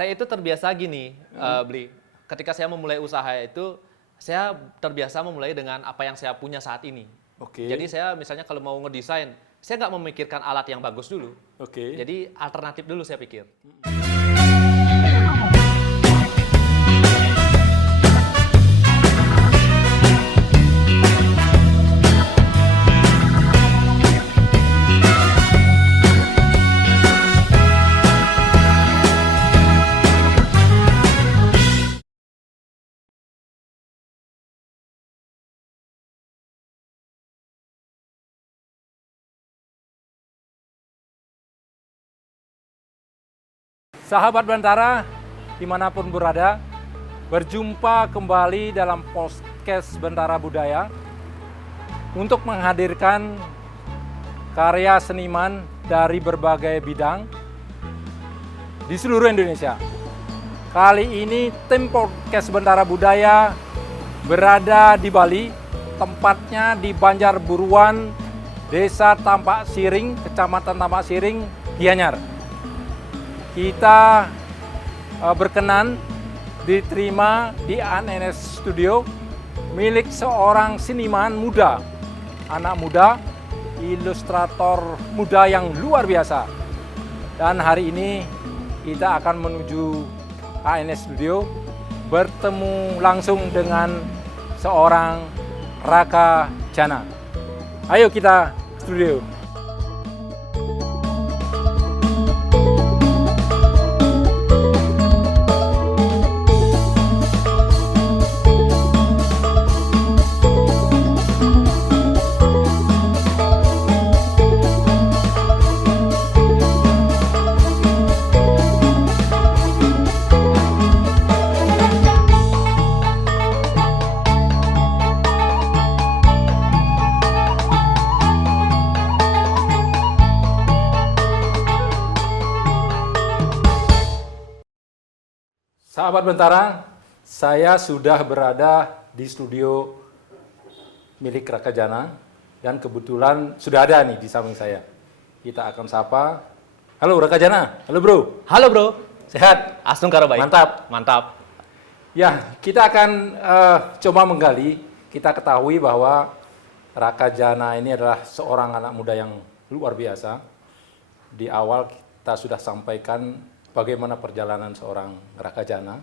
saya itu terbiasa gini, Bli. Ketika saya memulai usaha itu, saya terbiasa memulai dengan apa yang saya punya saat ini. Oke. Jadi saya misalnya kalau mau ngedesain, saya nggak memikirkan alat yang bagus dulu. Oke. Jadi alternatif dulu saya pikir. Sahabat Bantara, dimanapun berada, berjumpa kembali dalam podcast Bantara Budaya untuk menghadirkan karya seniman dari berbagai bidang di seluruh Indonesia. Kali ini tim podcast Bantara Budaya berada di Bali, tempatnya di Banjarburuan, Desa Tampak Siring, Kecamatan Tampak Siring, Gianyar. Kita berkenan diterima di ANS Studio milik seorang seniman muda, anak muda, ilustrator muda yang luar biasa. Dan hari ini kita akan menuju ANS Studio bertemu langsung dengan seorang Raka Jana. Ayo kita studio. Sahabat Bantara, saya sudah berada di studio milik Raka Jana dan kebetulan sudah ada nih di samping saya. Kita akan sapa. Halo Raka Jana, halo bro. Halo bro, Sehat? Astung karo baik. Mantap. Mantap. Ya, kita akan coba menggali. Kita ketahui bahwa Raka Jana ini adalah seorang anak muda yang luar biasa. Di awal kita sudah sampaikan bagaimana perjalanan seorang Raka Jana.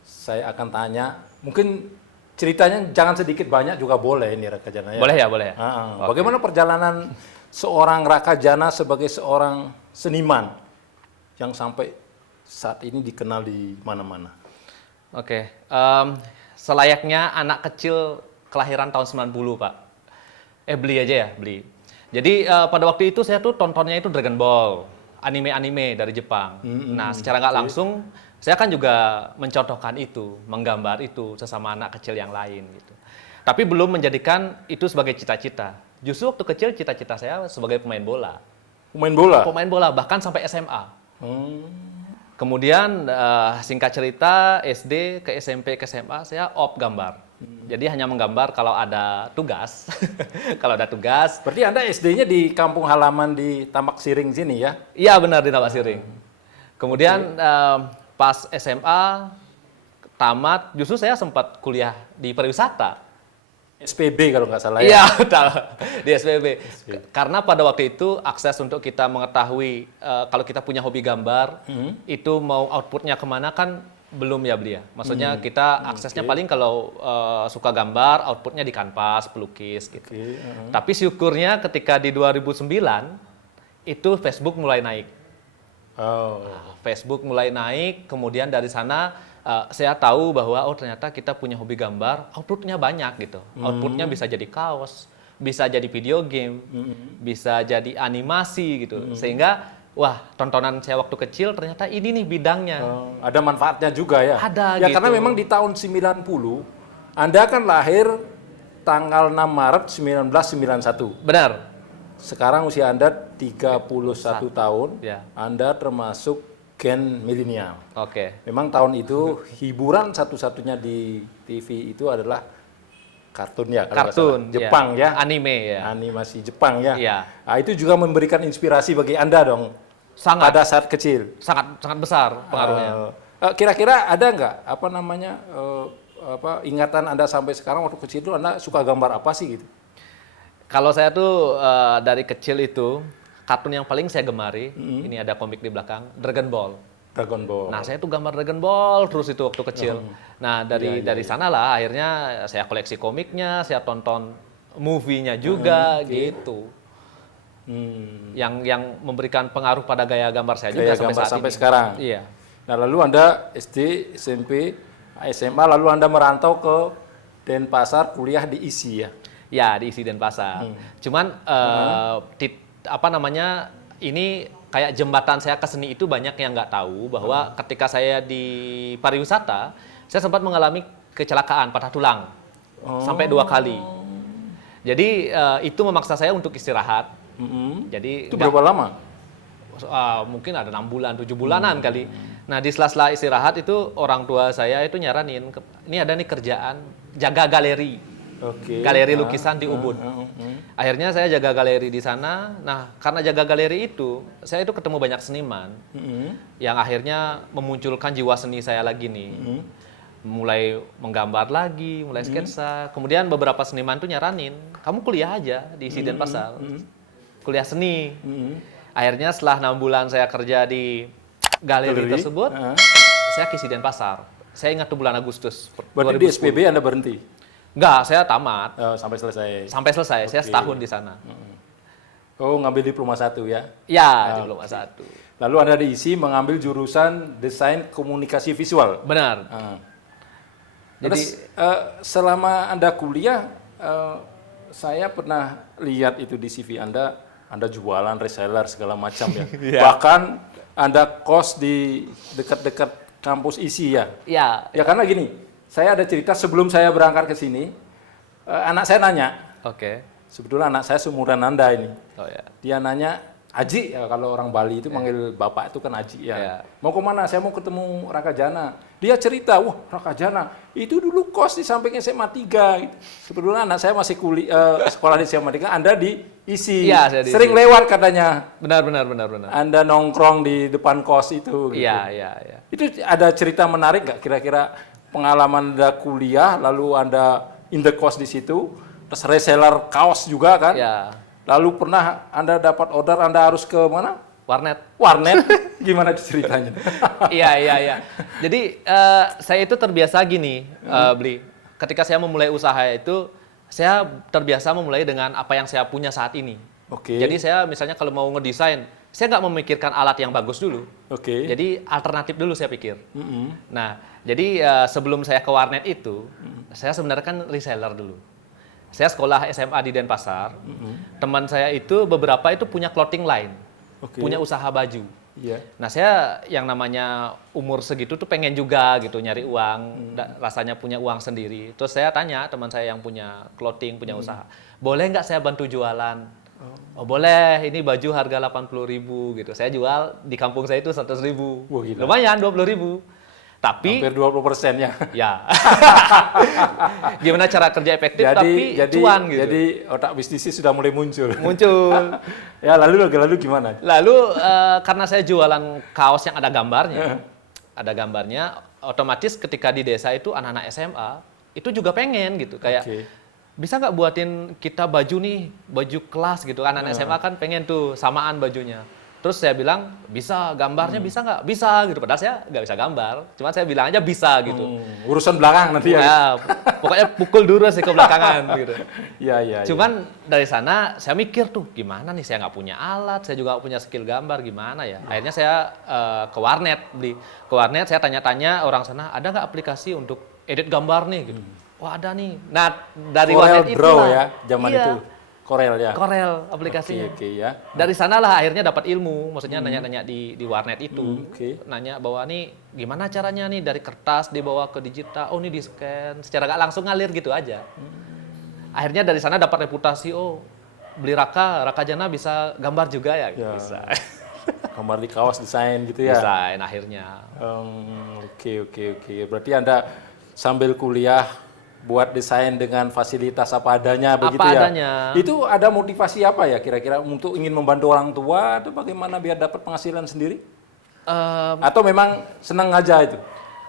Saya akan tanya, mungkin ceritanya jangan sedikit banyak juga boleh ini Raka Jana ya. Boleh ya, boleh ya. Okay. Bagaimana perjalanan seorang Raka Jana sebagai seorang seniman yang sampai saat ini dikenal di mana-mana? Oke, selayaknya anak kecil kelahiran tahun 90, Pak. Beli aja ya, beli. Jadi pada waktu itu saya tuh tontonnya itu Dragon Ball, anime-anime dari Jepang. Nah, secara nggak langsung, saya kan juga mencontohkan itu, menggambar itu sesama anak kecil yang lain gitu. Tapi belum menjadikan itu sebagai cita-cita. Justru waktu kecil cita-cita saya sebagai pemain bola. Pemain bola? Pemain bola, bahkan sampai SMA. Kemudian singkat cerita SD ke SMP ke SMA saya gambar. Jadi hanya menggambar kalau ada tugas. Kalau ada tugas. Berarti Anda SD-nya di kampung halaman di Tampak Siring sini ya? Iya benar di Tampak Siring. Kemudian pas SMA tamat justru saya sempat kuliah di pariwisata. SPB kalau nggak salah ya? Iya, betul. Di SPB. Karena pada waktu itu akses untuk kita mengetahui kalau kita punya hobi gambar, itu mau outputnya kemana kan belum ya beli ya. Maksudnya kita aksesnya paling kalau suka gambar, outputnya di kanvas, pelukis gitu. Tapi syukurnya ketika di 2009, itu Facebook mulai naik. Facebook mulai naik, kemudian dari sana saya tahu bahwa ternyata kita punya hobi gambar, outputnya banyak gitu. Outputnya bisa jadi kaos, bisa jadi video game, bisa jadi animasi gitu. Sehingga wah, tontonan saya waktu kecil ternyata ini nih bidangnya. Ada manfaatnya juga ya? Ada ya, gitu. Karena memang di tahun 90, Anda kan lahir tanggal 6 Maret 1991. Benar. Sekarang usia Anda 31 tahun, Ya. Anda termasuk gen milenial. Oke. Memang tahun itu hiburan satu-satunya di TV itu adalah kartun ya, kalau nggak salah. Jepang ya. Anime ya. Animasi Jepang ya. Iya. Nah, itu juga memberikan inspirasi bagi Anda dong. Sangat, pada saat kecil. sangat, sangat besar pengaruhnya. Kira-kira ada nggak apa namanya ingatan Anda sampai sekarang waktu kecil itu Anda suka gambar apa sih gitu? Kalau saya tuh dari kecil itu kartun yang paling saya gemari, ini ada komik di belakang, Dragon Ball. Dragon Ball. Nah, saya tuh gambar Dragon Ball terus itu waktu kecil. Nah, dari sanalah akhirnya saya koleksi komiknya, saya tonton movie-nya juga gitu. Yang memberikan pengaruh pada gaya gambar saya juga Gaya sampai gambar saat sampai ini. sekarang. Iya. Nah, lalu Anda SD, SMP, SMA, lalu Anda merantau ke Denpasar kuliah di ISI ya? Ya, diisi Denpasar. Cuman apa namanya? Ini kayak jembatan saya ke seni itu banyak yang nggak tahu bahwa ketika saya di pariwisata, saya sempat mengalami kecelakaan patah tulang sampai 2 kali. Jadi itu memaksa saya untuk istirahat. Jadi Itu berapa lama? mungkin ada 6 bulan, 7 bulanan kali. Nah, di sela-sela istirahat itu orang tua saya itu nyaranin, ini ada nih kerjaan jaga galeri. Oke. Galeri lukisan di Ubud. Akhirnya saya jaga galeri di sana. Nah, karena jaga galeri itu, saya itu ketemu banyak seniman yang akhirnya memunculkan jiwa seni saya lagi nih. Mulai menggambar lagi, mulai sketsa. Kemudian beberapa seniman tuh nyaranin, kamu kuliah aja di ISI Denpasar. Kuliah seni. Akhirnya setelah 6 bulan saya kerja di galeri tersebut, saya ke ISI Denpasar. Saya ingat tuh bulan Agustus Berarti di SPB Anda berhenti? Enggak, saya tamat. Sampai selesai? Sampai selesai, saya setahun di sana. Oh, ngambil diploma 1 ya? Ya, diploma 1. Lalu Anda di ISI mengambil jurusan Desain Komunikasi Visual? Benar. Terus selama Anda kuliah, saya pernah lihat itu di CV Anda jualan, reseller segala macam ya. Bahkan Anda kos di dekat-dekat kampus ISI ya. Ya. Ya karena gini, saya ada cerita sebelum saya berangkat ke sini, anak saya nanya, Oke. sebetulnya anak saya seumuran Anda ini. Oh ya. Dia nanya, Aji, ya kalau orang Bali itu manggil bapak itu kan Aji ya. Ya. Mau kemana? Saya mau ketemu Raka Jana. Dia cerita, wah Raka Jana, itu dulu kos di samping SMA 3. Gitu. Sebetulnya anak saya masih sekolah di SMA 3, Anda di ISI. Iya, saya di Sering ISI. lewat katanya. Benar. Anda nongkrong di depan kos itu. Gitu. Iya. Itu ada cerita menarik nggak kira-kira pengalaman Anda kuliah, lalu Anda in the cost di situ, terus reseller kaos juga kan? Ya. Lalu pernah Anda dapat order, Anda harus ke mana? Warnet. Warnet. Gimana itu ceritanya? Iya. Jadi saya itu terbiasa gini, beli. Ketika saya memulai usaha itu, saya terbiasa memulai dengan apa yang saya punya saat ini. Oke. Jadi saya misalnya kalau mau ngedesain, saya nggak memikirkan alat yang bagus dulu. Oke. Jadi alternatif dulu saya pikir. Nah, jadi sebelum saya ke warnet itu, saya sebenarnya kan reseller dulu. Saya sekolah SMA di Denpasar. Teman saya itu beberapa itu punya clothing line, punya usaha baju. Iya. Nah, saya yang namanya umur segitu tuh pengen juga gitu nyari uang, rasanya punya uang sendiri. Terus saya tanya teman saya yang punya clothing, punya usaha, boleh nggak saya bantu jualan? Oh boleh, ini baju harga 80.000 gitu. Saya jual di kampung saya itu 100.000. Wah, gila. Lumayan 20.000. Tapi Hampir 20% ya. ya. Gimana cara kerja efektif tapi cuan gitu. Jadi otak bisnisnya sudah mulai muncul. Muncul. Ya lalu gimana? Lalu karena saya jualan kaos yang ada gambarnya, otomatis ketika di desa itu anak-anak SMA itu juga pengen gitu kayak bisa nggak buatin kita baju nih, baju kelas gitu. Anak-anak SMA kan pengen tuh samaan bajunya. Terus saya bilang, bisa, gambarnya bisa nggak? Bisa gitu. Padahal saya nggak bisa gambar. Cuma saya bilang aja bisa gitu. Urusan belakang nanti ya. Ya, pokoknya pukul dulu sih ke belakangan gitu. Iya. Cuman dari sana saya mikir tuh, gimana nih saya nggak punya alat, saya juga nggak punya skill gambar, gimana ya? Akhirnya saya ke warnet, beli. Ke warnet saya tanya-tanya orang sana, ada nggak aplikasi untuk edit gambar nih gitu. Wah ada nih. Nah dari Corel warnet itu Draw ya, zaman itu. Corel ya. Corel aplikasinya. Oke ya. Dari sanalah akhirnya dapat ilmu, maksudnya nanya-nanya di warnet itu. Nanya bahwa nih gimana caranya nih dari kertas dibawa ke digital, oh ini di scan, secara gak langsung ngalir gitu aja. Akhirnya dari sana dapat reputasi, oh beli Raka Jana bisa gambar juga ya. Bisa. Gambar di kaos desain gitu ya. Desain akhirnya. Oke. Berarti Anda sambil kuliah buat desain dengan fasilitas apa adanya Apa begitu ya. adanya. Itu ada motivasi apa ya kira-kira untuk ingin membantu orang tua atau bagaimana biar dapat penghasilan sendiri? Atau memang senang aja itu?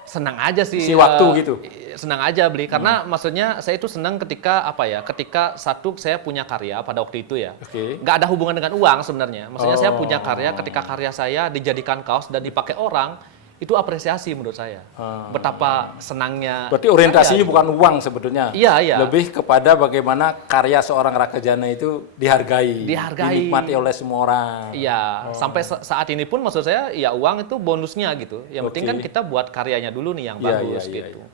Senang aja sih. Si waktu gitu? Senang aja beli karena maksudnya saya itu senang ketika apa ya? Ketika satu saya punya karya pada waktu itu ya. Oke. Nggak ada hubungan dengan uang sebenarnya. Maksudnya saya punya karya, ketika karya saya dijadikan kaos dan dipakai orang, itu apresiasi menurut saya. Betapa senangnya. Berarti orientasinya karya. bukan uang sebetulnya. Iya, iya. Lebih kepada bagaimana karya seorang Raka Jana itu dihargai. Dihargai. Dinikmati oleh semua orang. Iya, sampai saat ini pun maksud saya ya uang itu bonusnya gitu. Yang penting kan kita buat karyanya dulu nih yang Iya, bagus iya, iya, gitu. iya.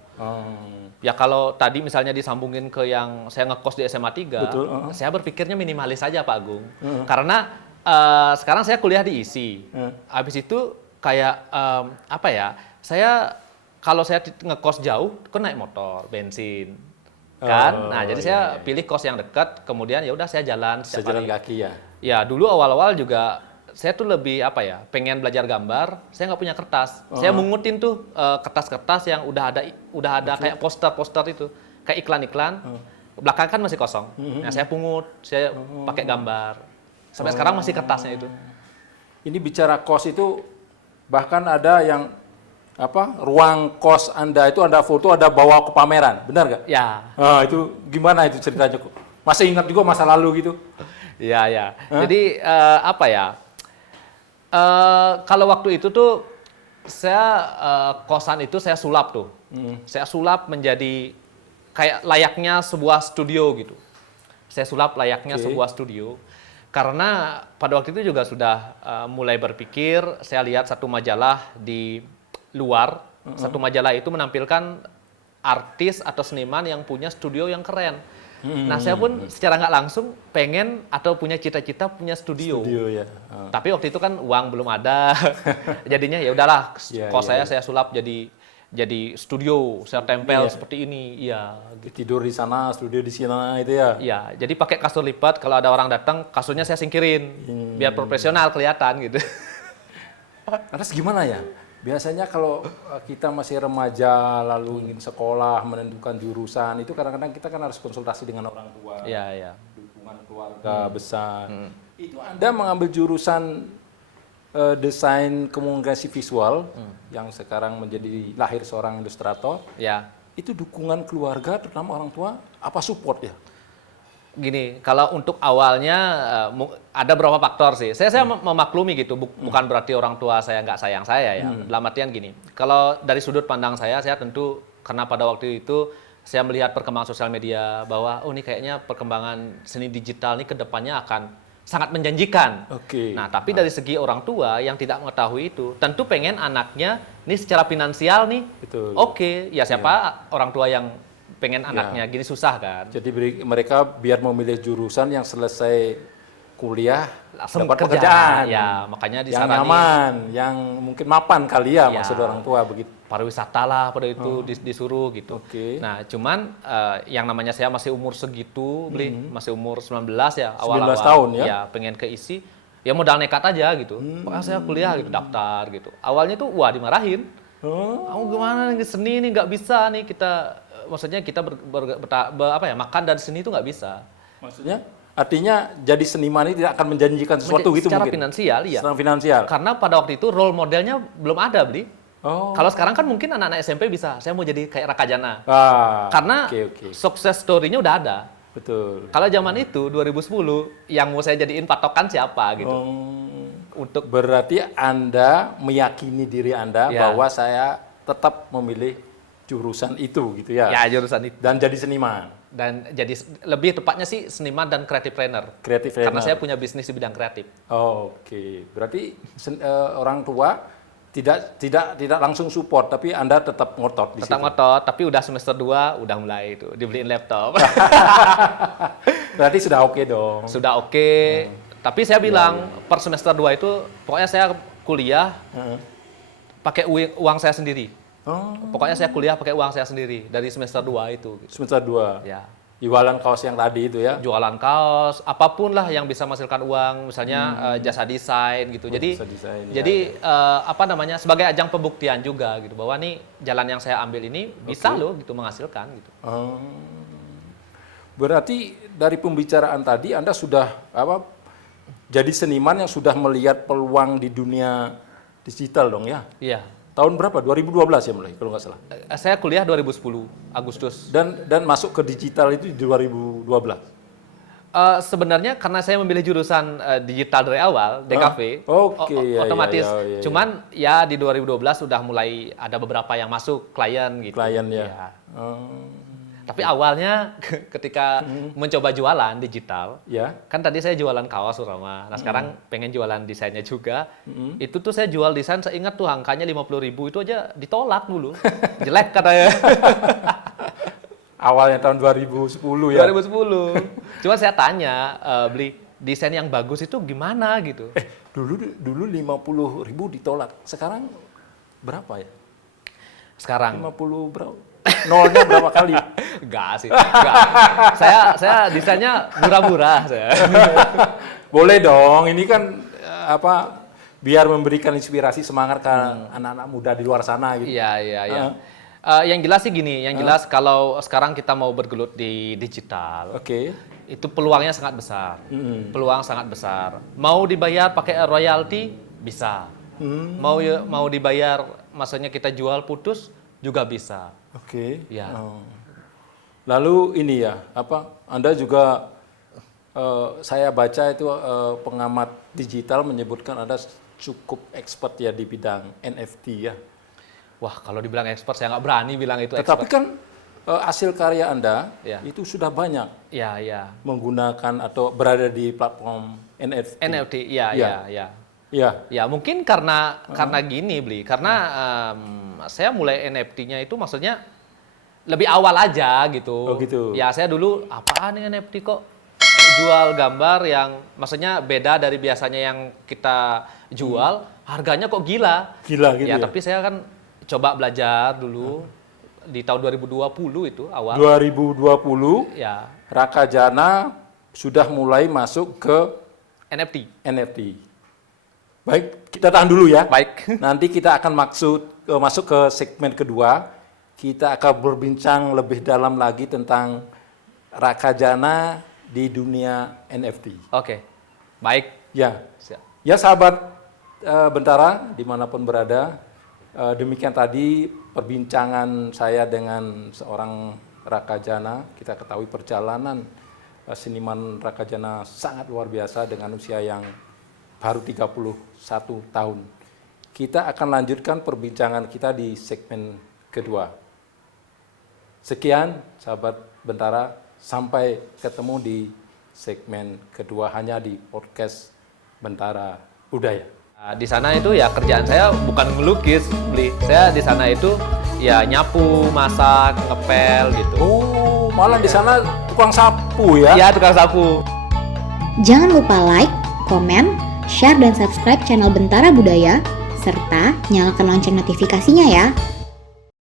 Ya kalau tadi misalnya disambungin ke yang saya ngekos di SMA 3, Betul, saya berpikirnya minimalis saja Pak Agung. Karena sekarang saya kuliah di ISI. Habis itu kayak apa ya? Saya kalau saya ngekos jauh kan naik motor, bensin. Kan? Nah, jadi saya pilih kos yang dekat, kemudian ya udah saya jalan setiap Sejalan hari. kaki ya. Ya, dulu awal-awal juga saya tuh lebih apa ya, pengen belajar gambar, saya nggak punya kertas. Saya mengutin tuh kertas-kertas yang udah ada kayak poster-poster itu, kayak iklan-iklan. Belakang kan masih kosong. Nah, saya pungut, saya pakai gambar. Sampai sekarang masih kertasnya itu. Ini bicara kos itu bahkan ada yang ruang kos Anda itu Anda foto ada bawa ke pameran, benar nggak? Ya, Itu gimana itu ceritanya? Masih ingat juga masa lalu gitu? ya, ya. Jadi apa ya? Kalau waktu itu tuh saya kosan itu saya sulap tuh. Saya sulap menjadi kayak layaknya sebuah studio gitu. Saya sulap layaknya sebuah studio. Karena pada waktu itu juga sudah mulai berpikir, saya lihat satu majalah di luar, satu majalah itu menampilkan artis atau seniman yang punya studio yang keren. Nah, saya pun secara nggak langsung pengen atau punya cita-cita punya studio. Studio ya. Tapi waktu itu kan uang belum ada. Jadinya ya udahlah, Iya, kos iya, saya sulap jadi studio, saya tempel seperti ini. Iya, Tidur di sana, studio di sana itu ya. iya. Jadi pakai kasur lipat, kalau ada orang datang, kasurnya saya singkirin biar profesional kelihatan gitu. Terus gimana ya? Biasanya kalau kita masih remaja lalu ingin sekolah, menentukan jurusan, itu kadang-kadang kita kan harus konsultasi dengan orang tua. Iya, iya. Dukungan keluarga besar. Itu Anda mengambil jurusan desain komunikasi visual yang sekarang menjadi lahir seorang ilustrator. Ya. Itu dukungan keluarga terutama orang tua apa support ya? Gini, kalau untuk awalnya ada beberapa faktor sih. Saya memaklumi gitu, bukan berarti orang tua saya nggak sayang saya ya. Dalam artian gini, kalau dari sudut pandang saya tentu karena pada waktu itu saya melihat perkembangan sosial media bahwa ini kayaknya perkembangan seni digital ini ke depannya akan sangat menjanjikan. Oke. Nah, tapi dari segi orang tua yang tidak mengetahui itu, tentu pengen anaknya ini secara finansial nih. Betul. Oke, ya siapa orang tua yang pengen anaknya gini susah kan? Jadi mereka biar memilih jurusan yang selesai kuliah Langsung dapat kerja. pekerjaan. Ya, makanya yang disaranin nyaman, yang mungkin mapan kali ya, Ya. maksud orang tua begitu. pariwisata lah pada itu disuruh gitu. Oke. Nah, cuman yang namanya saya masih umur segitu, masih umur 19 ya, awal-awal. 19 tahun ya? Ya, pengen keisi. Ya modal nekat aja gitu. Pokoknya saya kuliah gitu, daftar gitu. Awalnya tuh wah dimarahin. Kamu gimana nih seni ini nggak bisa nih kita maksudnya kita makan dari seni itu nggak bisa. Maksudnya artinya jadi seniman ini tidak akan menjanjikan sesuatu gitu Secara mungkin. finansial iya. Secara finansial. Karena pada waktu itu role modelnya belum ada, Bli. Oh. Kalau sekarang kan mungkin anak-anak SMP bisa, saya mau jadi kayak Raka Jana. Karena oke. sukses story-nya udah ada. Betul. Kalau zaman itu 2010 yang mau saya jadiin patokan siapa gitu. Untuk Berarti Anda meyakini diri Anda Ya. bahwa saya tetap memilih jurusan itu gitu ya. ya jurusan itu Dan jadi seniman, dan jadi lebih tepatnya sih seniman dan creative planner. creative Karena planner. saya punya bisnis di bidang kreatif. Oke, berarti orang tua tidak langsung support, tapi Anda tetap ngotot di Tetap situ. ngotot, tapi udah semester 2 udah mulai itu dibeliin laptop. Berarti sudah oke dong. Sudah oke. Tapi saya bilang per semester 2 itu pokoknya saya kuliah pakai uang saya sendiri. Oh, Pokoknya saya kuliah pakai uang saya sendiri dari semester 2 itu. Gitu. semester 2. Ya. Jualan kaos yang tadi itu ya. Jualan kaos, apapun lah yang bisa menghasilkan uang, misalnya jasa desain gitu. Jadi, Jasa desain, apa namanya, sebagai ajang pembuktian juga gitu, bahwa nih jalan yang saya ambil ini bisa loh gitu menghasilkan gitu. Berarti dari pembicaraan tadi Anda sudah jadi seniman yang sudah melihat peluang di dunia digital dong ya? Iya. Tahun berapa? 2012 ya mulai kalau nggak salah. Saya kuliah 2010 Agustus. Dan masuk ke digital itu di 2012. Sebenarnya karena saya memilih jurusan digital dari awal, DKV, otomatis. Ya. Cuman ya di 2012 sudah mulai ada beberapa yang masuk klien gitu. Klien ya. Iya. Tapi awalnya ketika mencoba jualan digital, Ya. kan tadi saya jualan kaos Rama. Nah sekarang pengen jualan desainnya juga. Itu tuh saya jual desain, saya ingat tuh angkanya 50.000 itu aja ditolak dulu. Jelek katanya. Awalnya tahun 2010 ya. 2010. Cuma saya tanya, beli desain yang bagus itu gimana gitu. Dulu 50.000 ditolak. Sekarang berapa ya? Sekarang 50 berapa? Nolnya berapa kali? enggak sih. Enggak. Saya desainnya murah-murah saya. Boleh dong. Ini kan biar memberikan inspirasi semangat ke anak-anak muda di luar sana gitu. Iya. Yang jelas sih gini, yang jelas kalau sekarang kita mau bergelut di digital, Oke. itu peluangnya sangat besar. Peluang sangat besar. Mau dibayar pakai royalti bisa. Mau dibayar, maksudnya kita jual putus juga bisa. Oke. Ya. Lalu ini ya, Anda juga saya baca itu pengamat digital menyebutkan Anda cukup expert ya di bidang NFT ya. Wah, kalau dibilang expert saya nggak berani bilang itu Tetapi expert. kan hasil karya Anda Ya. itu sudah banyak Iya. menggunakan atau berada di platform NFT. NFT, iya. Ya. Ya, mungkin karena gini, karena saya mulai NFT-nya itu maksudnya lebih awal aja gitu. Oh, gitu. Ya, saya dulu apaan nih NFT kok jual gambar yang maksudnya beda dari biasanya yang kita jual, harganya kok gila. Gila gitu ya. Tapi saya kan coba belajar dulu di tahun 2020 itu awal. 2020 Ya, Rakajana sudah mulai masuk ke NFT. NFT. Baik, kita tahan dulu ya. Baik. Nanti kita akan masuk ke segmen kedua. Kita akan berbincang lebih dalam lagi tentang Rakajana di dunia NFT. Oke. Baik. Ya, Siap. ya sahabat Bentara dimanapun berada, demikian tadi perbincangan saya dengan seorang Rakajana. Kita ketahui perjalanan seniman Rakajana sangat luar biasa dengan usia yang baru 31 tahun. Kita akan lanjutkan perbincangan kita di segmen kedua. Sekian sahabat Bentara, sampai ketemu di segmen kedua hanya di podcast Bentara Budaya. Di sana itu ya kerjaan saya bukan melukis, saya di sana itu ya nyapu, masak, ngepel gitu. Oh, malah di sana tukang sapu ya? Iya, tukang sapu. Jangan lupa like, komen, share dan subscribe channel Bentara Budaya, serta nyalakan lonceng notifikasinya ya.